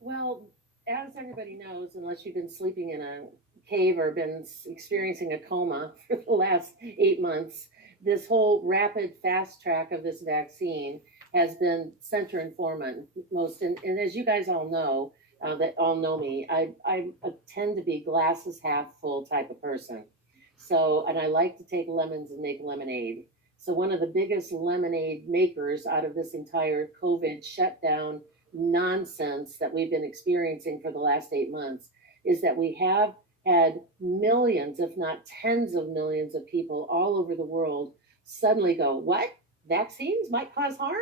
Well, as everybody knows, unless you've been sleeping in a cave or been experiencing a coma for the last 8 months, this whole rapid fast track of this vaccine has been center and foremost. And as you guys all know, that all know me, I tend to be glasses half full type of person. So, and I like to take lemons and make lemonade. So, one of the biggest lemonade makers out of this entire COVID shutdown nonsense that we've been experiencing for the last 8 months is that we have had millions, if not tens of millions of people all over the world suddenly go, what? Vaccines might cause harm?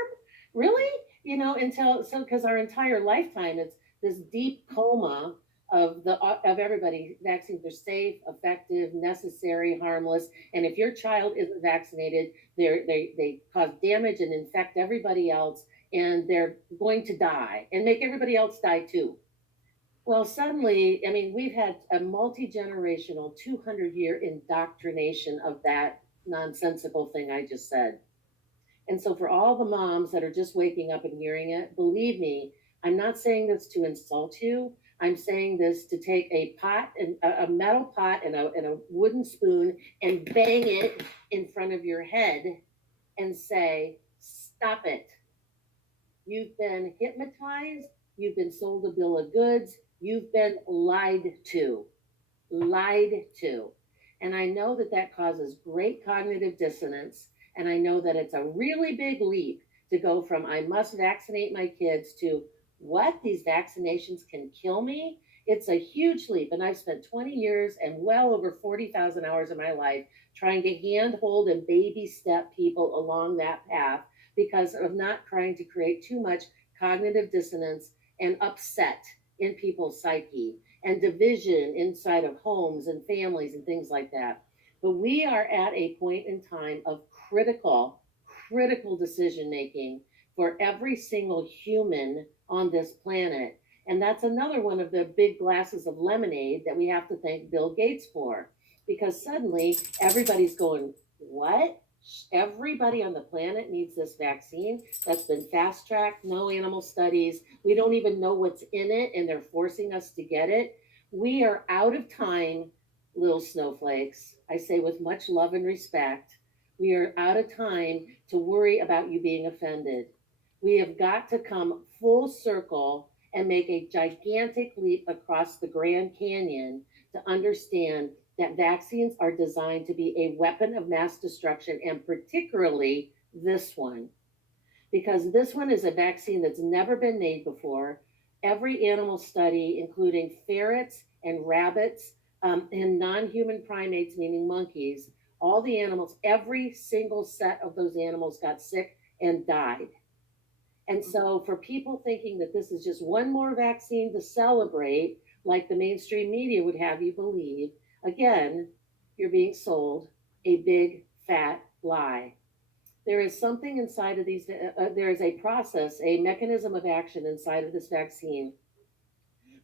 Really? Until so because our entire lifetime it's this deep coma of everybody. Vaccines are safe, effective, necessary, harmless, and if your child isn't vaccinated, they cause damage and infect everybody else, and they're going to die and make everybody else die too. Well, suddenly, I mean, we've had a multi generational 200-year indoctrination of that nonsensical thing I just said. And so, for all the moms that are just waking up and hearing it, believe me, I'm not saying this to insult you. I'm saying this to take a pot and a metal pot and a wooden spoon and bang it in front of your head and say, stop it. You've been hypnotized. You've been sold a bill of goods. You've been lied to. Lied to. And I know that that causes great cognitive dissonance. And I know that it's a really big leap to go from I must vaccinate my kids to what? These vaccinations can kill me? It's a huge leap. And I've spent 20 years and well over 40,000 hours of my life trying to handhold and baby step people along that path because of not trying to create too much cognitive dissonance and upset in people's psyche and division inside of homes and families and things like that. But we are at a point in time of critical decision making for every single human on this planet. And that's another one of the big glasses of lemonade that we have to thank Bill Gates for. Because suddenly everybody's going, what? Everybody on the planet needs this vaccine that's been fast tracked, no animal studies. We don't even know what's in it, and they're forcing us to get it. We are out of time, little snowflakes. I say with much love and respect. We are out of time to worry about you being offended. We have got to come full circle and make a gigantic leap across the Grand Canyon to understand that vaccines are designed to be a weapon of mass destruction, and particularly this one, because this one is a vaccine that's never been made before. Every animal study, including ferrets and rabbits and non human primates, meaning monkeys, all the animals, every single set of those animals got sick and died. And so, for people thinking that this is just one more vaccine to celebrate, like the mainstream media would have you believe, again, you're being sold a big fat lie. There is something inside of these, there is a process, a mechanism of action inside of this vaccine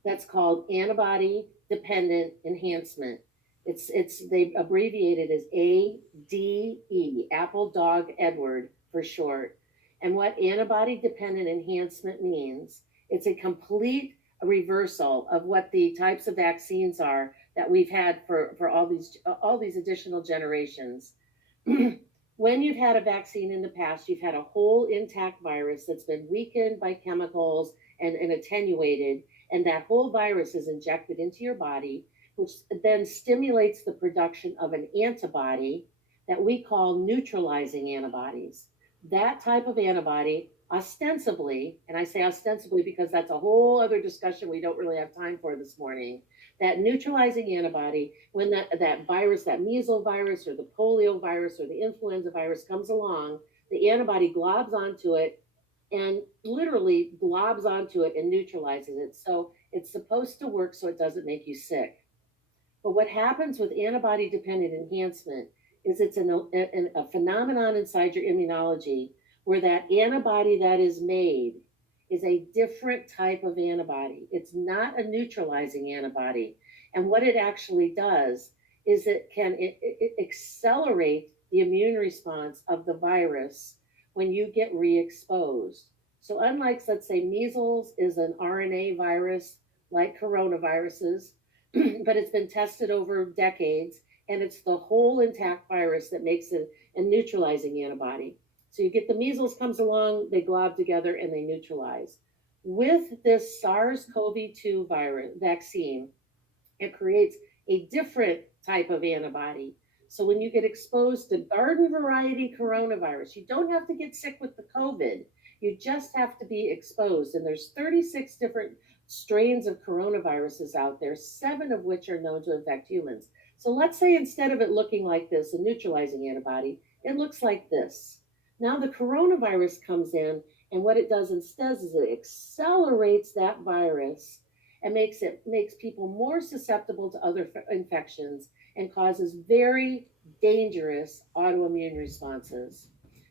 that's called antibody dependent enhancement. They abbreviate it as ADE, Apple Dog Edward for short. And what antibody dependent enhancement means, it's a complete reversal of what the types of vaccines are that we've had for all these additional generations. When you've had a vaccine in the past, you've had a whole intact virus that's been weakened by chemicals and attenuated, and that whole virus is injected into your body, which then stimulates the production of an antibody that we call neutralizing antibodies. That type of antibody, ostensibly, and I say ostensibly because that's a whole other discussion we don't really have time for this morning. That neutralizing antibody, when that virus, that measles virus or the polio virus or the influenza virus comes along, the antibody globs onto it and literally globs onto it and neutralizes it. So it's supposed to work so it doesn't make you sick. But what happens with antibody dependent enhancement is it's a phenomenon inside your immunology where that antibody that is made is a different type of antibody. It's not a neutralizing antibody. And what it actually does is it accelerate the immune response of the virus when you get re exposed. So unlike, let's say, measles is an RNA virus like coronaviruses, but it's been tested over decades, and it's the whole intact virus that makes it a neutralizing antibody. So you get the measles comes along, they glob together and they neutralize. With this SARS-CoV-2 virus vaccine, it creates a different type of antibody. So when you get exposed to garden variety coronavirus, you don't have to get sick with the COVID. You just have to be exposed. And there's 36 different strains of coronaviruses out there, 7 of which are known to infect humans. So let's say instead of it looking like this, a neutralizing antibody, it looks like this. Now the coronavirus comes in, and what it does instead is it accelerates that virus and makes people more susceptible to other infections and causes very dangerous autoimmune responses.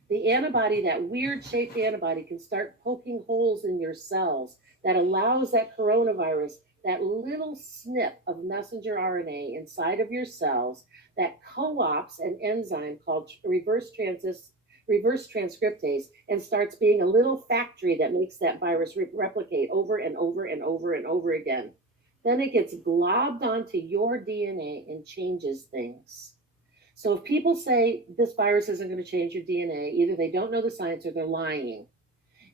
The antibody, that weird shaped antibody, can start poking holes in your cells that allows that coronavirus, that little snip of messenger RNA inside of your cells, that co-ops an enzyme called reverse transcriptase and starts being a little factory that makes that virus replicate over and over and over and over again. Then it gets globbed onto your DNA and changes things. So if people say this virus isn't going to change your DNA, either they don't know the science or they're lying.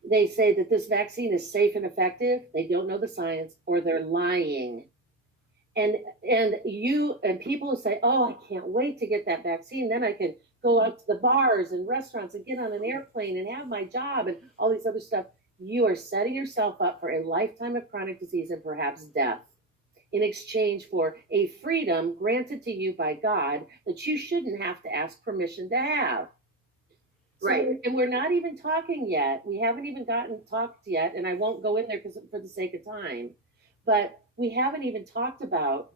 They say that this vaccine is safe and effective, they don't know the science, or they're lying. And people say, oh, I can't wait to get that vaccine, then I can go out to the bars and restaurants and get on an airplane and have my job and all these other stuff. You are setting yourself up for a lifetime of chronic disease and perhaps death in exchange for a freedom granted to you by God that you shouldn't have to ask permission to have. So, Right. and we're not even talking yet. We haven't even gotten talked yet, and I won't go in there because for the sake of time. But we haven't even talked about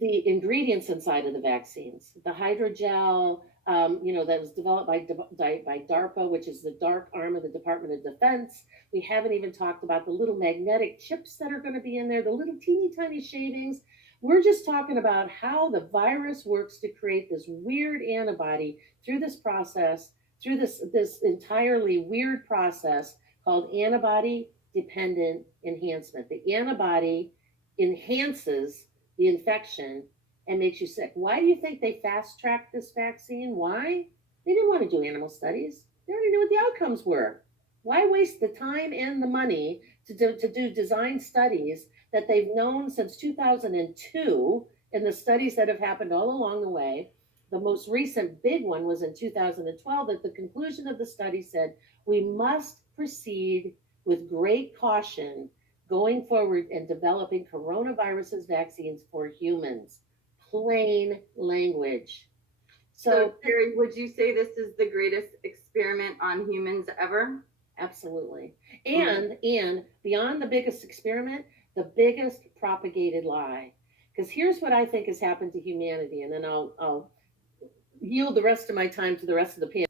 the ingredients inside of the vaccines. The hydrogel, that was developed by DARPA, which is the dark arm of the Department of Defense. We haven't even talked about the little magnetic chips that are going to be in there, the little teeny tiny shavings. We're just talking about how the virus works to create this weird antibody through this process, through this entirely weird process called antibody dependent enhancement. The antibody enhances the infection and makes you sick. Why do you think they fast tracked this vaccine? Why? They didn't want to do animal studies. They already knew what the outcomes were. Why waste the time and the money to do design studies that they've known since 2002 and the studies that have happened all along the way? The most recent big one was in 2012. At the conclusion of the study said, we must proceed with great caution going forward and developing coronaviruses vaccines for humans. Plain language. So, So, Sherri, would you say this is the greatest experiment on humans ever? absolutely. Mm. And beyond the biggest experiment, the biggest propagated lie. Because here's what I think has happened to humanity, and then I'll yield the rest of my time to the rest of the panel.